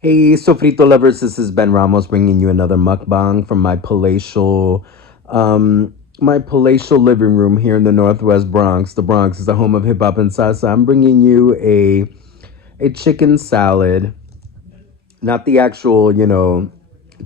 Hey, Sofrito lovers, this is Ben Ramos bringing you another mukbang from my palatial living room here in the Northwest Bronx. The Bronx is the home of hip hop and salsa. I'm bringing you a chicken salad, not the actual,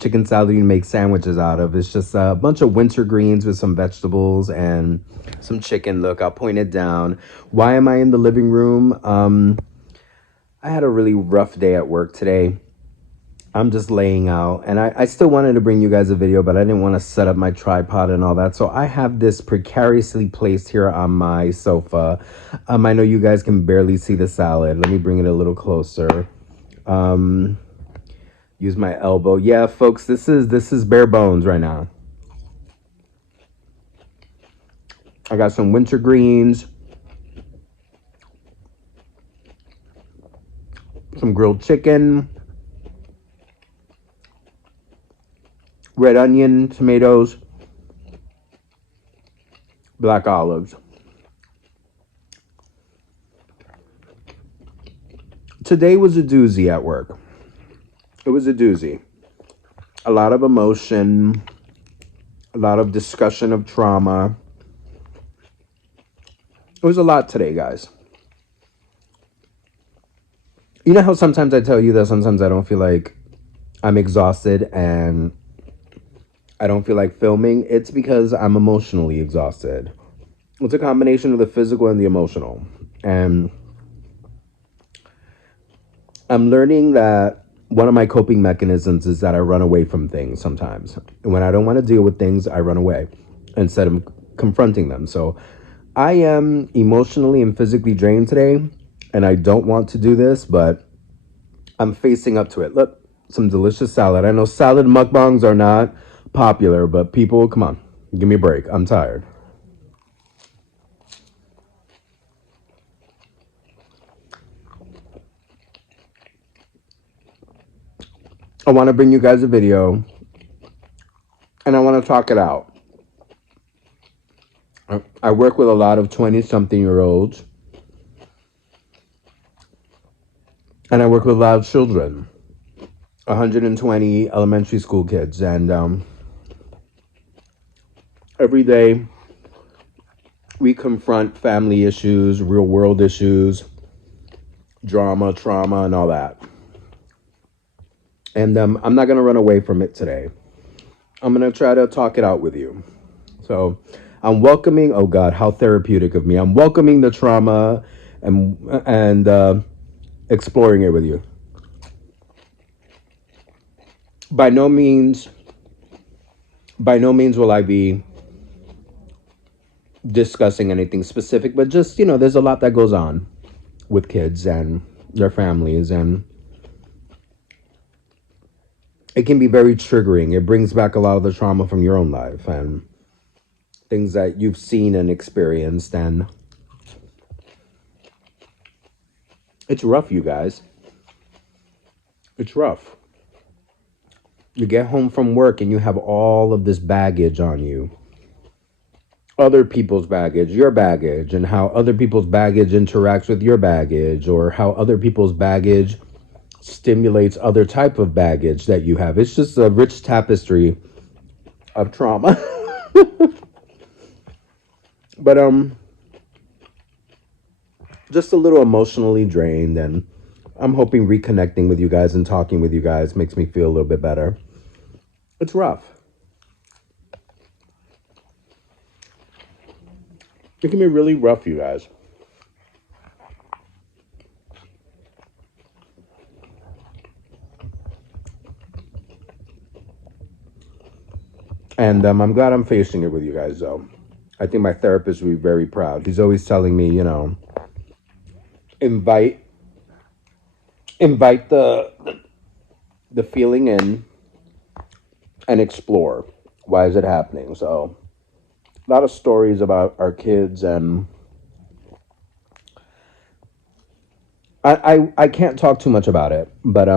chicken salad you make sandwiches out of. It's just a bunch of winter greens with some vegetables and some chicken. Look, I'll point it down. Why am I in the living room? I had a really rough day at work today. I'm just laying out, and I still wanted to bring you guys a video, but I didn't want to set up my tripod and all that. So I have this precariously placed here on my sofa. I know you guys can barely see the salad. Let me bring it a little closer. Um, Use my elbow. Yeah, folks, this is bare bones right now. I got some winter greens, some grilled chicken, red onion, tomatoes, black olives. Today was a doozy at work. It was a doozy. A lot of emotion, a lot of discussion of trauma. It was a lot today, guys. You know how sometimes I tell you that sometimes I don't feel like I'm exhausted and I don't feel like filming? It's because I'm emotionally exhausted. It's a combination of the physical and the emotional. And I'm learning that one of my coping mechanisms is that I run away from things sometimes. And when I don't want to deal with things, I run away instead of confronting them. So I am emotionally and physically drained today, and I don't want to do this, but I'm facing up to it. Look, some delicious salad. I know salad mukbangs are not popular, but people, come on, give me a break. I'm tired. I want to bring you guys a video, and I want to talk it out. I work with a lot of 20 something year olds, and I work with a lot of children, 120 elementary school kids, and every day we confront family issues, real world issues, drama, trauma, and all that. And I'm not going to run away from it today. I'm going to try to talk it out with you. So I'm welcoming, oh God, how therapeutic of me. I'm welcoming the trauma and exploring it with you. By no means, by no means will I be discussing anything specific, but just, there's a lot that goes on with kids and their families, and it can be very triggering. It brings back a lot of the trauma from your own life and things that you've seen and experienced, and it's rough, you guys. It's rough. You get home from work and you have all of this baggage on you. Other people's baggage, your baggage, and how other people's baggage interacts with your baggage, or how other people's baggage stimulates other type of baggage that you have. It's just a rich tapestry of trauma. But just a little emotionally drained, and I'm hoping reconnecting with you guys and talking with you guys makes me feel a little bit better. It's rough. It can be really rough, you guys. And I'm glad I'm facing it with you guys, though. I think my therapist will be very proud. He's always telling me, invite invite the feeling in and explore. Why is it happening? So a lot of stories about our kids, and I can't talk too much about it, but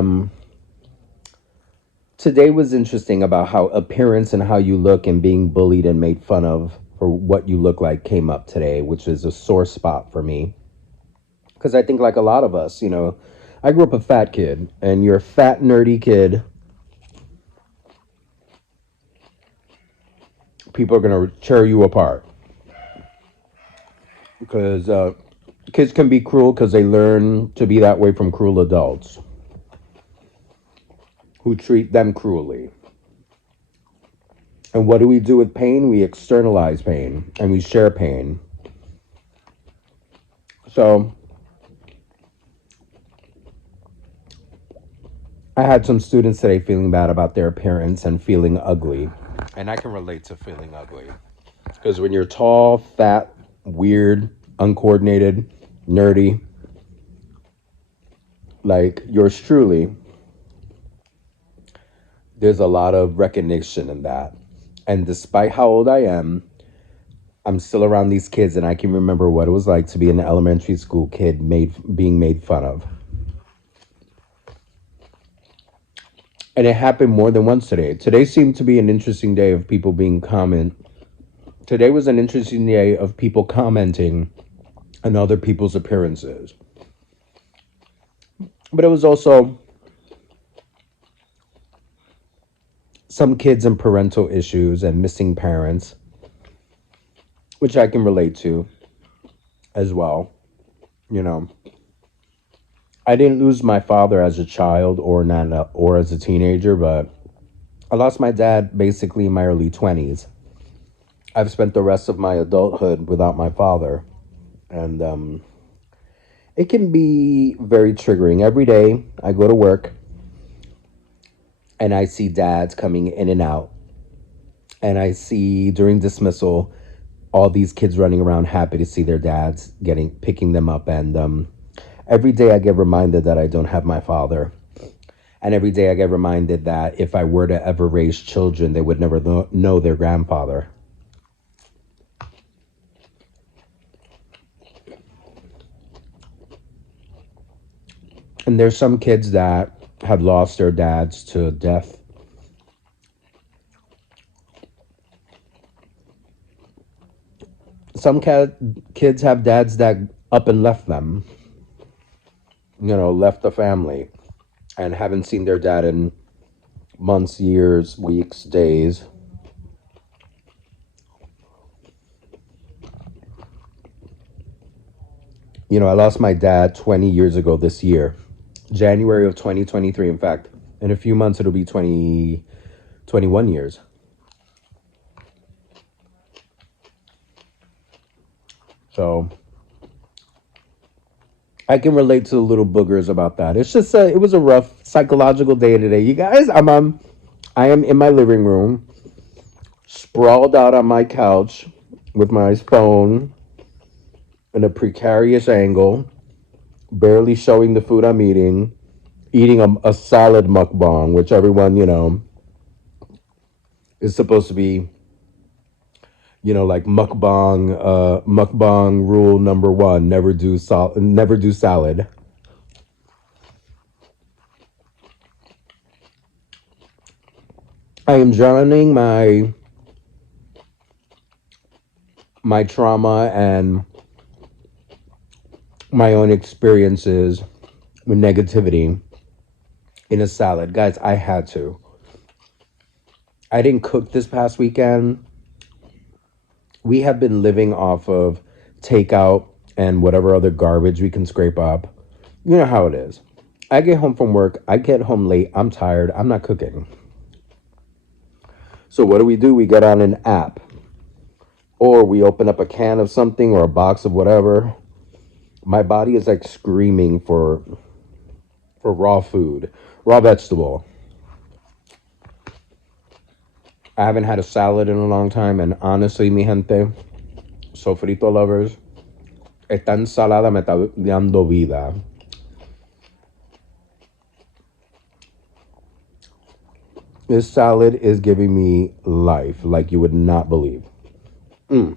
today was interesting about how appearance and how you look and being bullied and made fun of for what you look like came up today, which is a sore spot for me. Because I think, like a lot of us, I grew up a fat kid, and you're a fat, nerdy kid. People are gonna tear you apart because kids can be cruel because they learn to be that way from cruel adults who treat them cruelly. And what do we do with pain? We externalize pain and we share pain. So I had some students today feeling bad about their appearance and feeling ugly. And I can relate to feeling ugly. Because when you're tall, fat, weird, uncoordinated, nerdy, like yours truly, there's a lot of recognition in that. And despite how old I am, I'm still around these kids and I can remember what it was like to be an elementary school kid being made fun of. And it happened more than once today. Today seemed to be an interesting day of people being comment. Today was an interesting day of people commenting on other people's appearances. But it was also some kids and parental issues and missing parents, which I can relate to as well. You know, I didn't lose my father as a child or as a teenager, but I lost my dad basically in my early 20s. I've spent the rest of my adulthood without my father, and it can be very triggering. Every day I go to work and I see dads coming in and out, and I see during dismissal all these kids running around happy to see their dads getting picking them up, and every day I get reminded that I don't have my father. And every day I get reminded that if I were to ever raise children, they would never know their grandfather. And there's some kids that have lost their dads to death. Some kids have dads that up and left them, left the family and haven't seen their dad in months, years, weeks, days. I lost my dad 20 years ago this year, January of 2023. In fact, in a few months, it'll be 21 years. So I can relate to the little boogers about that. It's just it was a rough psychological day today. You guys, I am in my living room, sprawled out on my couch with my phone in a precarious angle, barely showing the food I'm eating a salad mukbang, which everyone, is supposed to be, like mukbang rule number one, never do salad. I am drowning my trauma and my own experiences with negativity in a salad. Guys, I had to. I didn't cook this past weekend. We have been living off of takeout and whatever other garbage we can scrape up. You know how it is. I get home from work, I get home late, I'm tired, I'm not cooking. So what do? We get on an app, or we open up a can of something or a box of whatever. My body is like screaming for raw food, raw vegetable. I haven't had a salad in a long time, and honestly, mi gente, sofrito lovers, esta ensalada me está dando vida. This salad is giving me life like you would not believe. I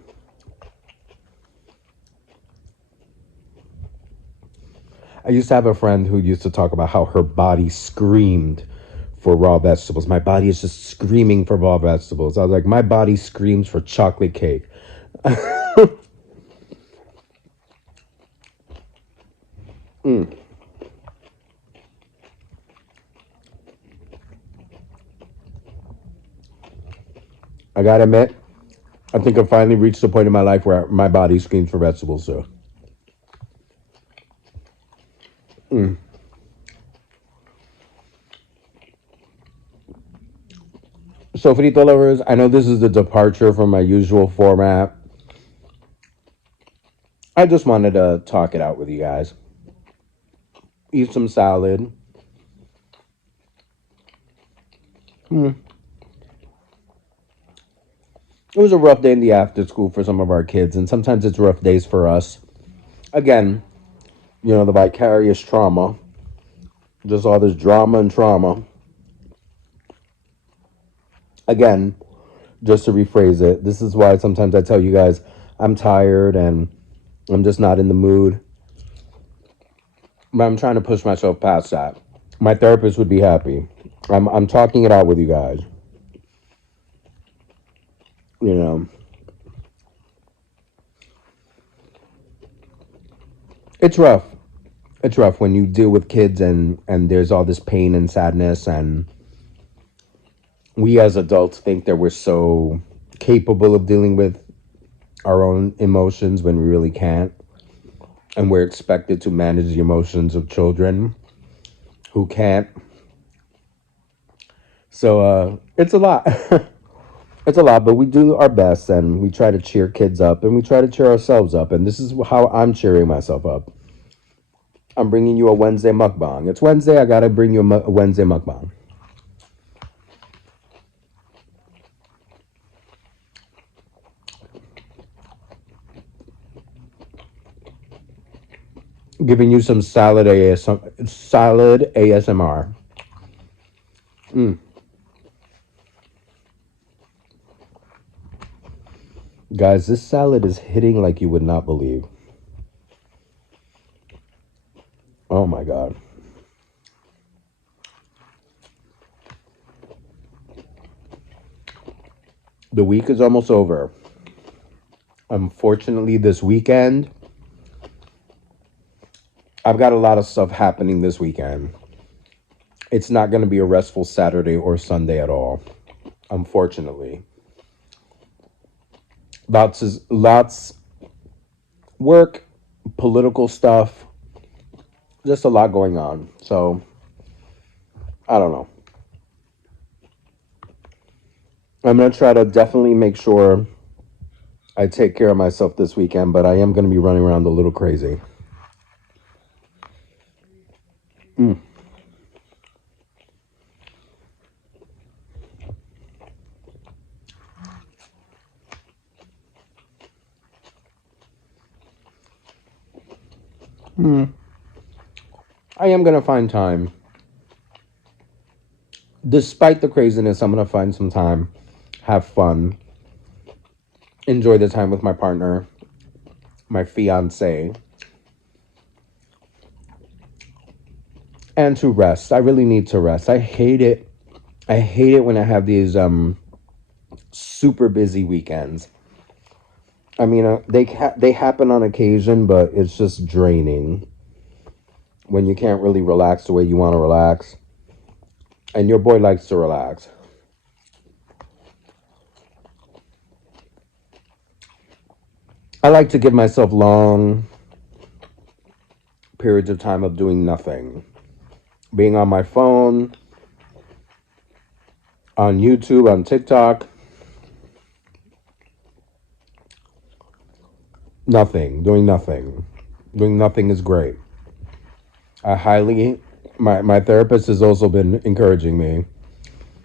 used to have a friend who used to talk about how her body screamed for raw vegetables. My body is just screaming for raw vegetables. I was like, my body screams for chocolate cake. I gotta admit, I think I've finally reached the point in my life where my body screams for vegetables. So, so frito lovers, I know this is a departure from my usual format. I just wanted to talk it out with you guys. Eat some salad. It was a rough day in the after school for some of our kids, and sometimes it's rough days for us. Again, the vicarious trauma, just all this drama and trauma. Again, just to rephrase it, this is why sometimes I tell you guys I'm tired and I'm just not in the mood. But I'm trying to push myself past that. My therapist would be happy. I'm talking it out with you guys. You know, it's rough. It's rough when you deal with kids and there's all this pain and sadness, and we as adults think that we're so capable of dealing with our own emotions when we really can't, and we're expected to manage the emotions of children who can't. So it's a lot. It's a lot, but we do our best and we try to cheer kids up and we try to cheer ourselves up. And this is how I'm cheering myself up. I'm bringing you a Wednesday mukbang. It's Wednesday. I gotta bring you a Wednesday mukbang. Giving you some salad ASMR. Guys, this salad is hitting like you would not believe. Oh my god. The week is almost over. Unfortunately, this weekend, I've got a lot of stuff happening this weekend. It's not going to be a restful Saturday or Sunday at all, unfortunately. Lots work, political stuff, just a lot going on. So, I don't know. I'm going to try to definitely make sure I take care of myself this weekend, but I am going to be running around a little crazy. I am going to find time. Despite the craziness, I'm going to find some time, have fun, enjoy the time with my partner, my fiance, and to rest. I really need to rest. I hate it. I hate it when I have these super busy weekends. I mean, they happen on occasion, but it's just draining when you can't really relax the way you want to relax. And your boy likes to relax. I like to give myself long periods of time of doing nothing. Being on my phone, on YouTube, on TikTok. Nothing. Doing nothing. Doing nothing is great. I highly, my therapist has also been encouraging me.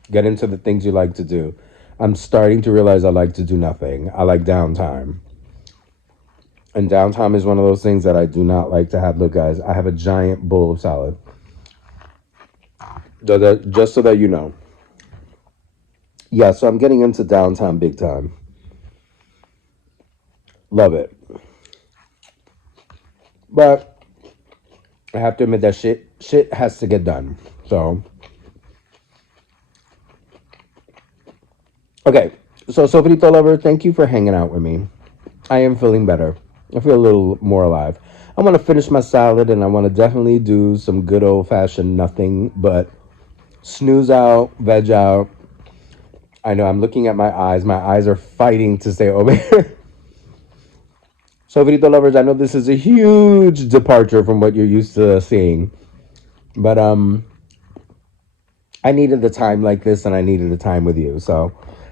Get into the things you like to do. I'm starting to realize I like to do nothing. I like downtime. And downtime is one of those things that I do not like to have. Look, guys, I have a giant bowl of salad. Just so that you know. Yeah, so I'm getting into downtime big time. Love it. But I have to admit that shit has to get done. So okay. So Sofrito lover, thank you for hanging out with me. I am feeling better. I feel a little more alive. I want to finish my salad and I want to definitely do some good old fashioned nothing but snooze out, veg out, I know I'm looking at my eyes. My eyes are fighting to stay open. So, Frito lovers, I know this is a huge departure from what you're used to seeing, but I needed the time like this, and I needed the time with you. So,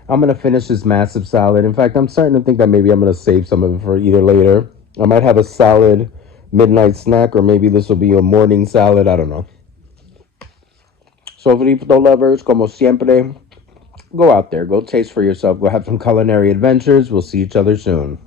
I'm gonna finish this massive salad. In fact, I'm starting to think that maybe I'm gonna save some of it for either later. I might have a salad midnight snack, or maybe this will be a morning salad. I don't know. So, Frito lovers, como siempre, go out there, go taste for yourself, go have some culinary adventures. We'll see each other soon.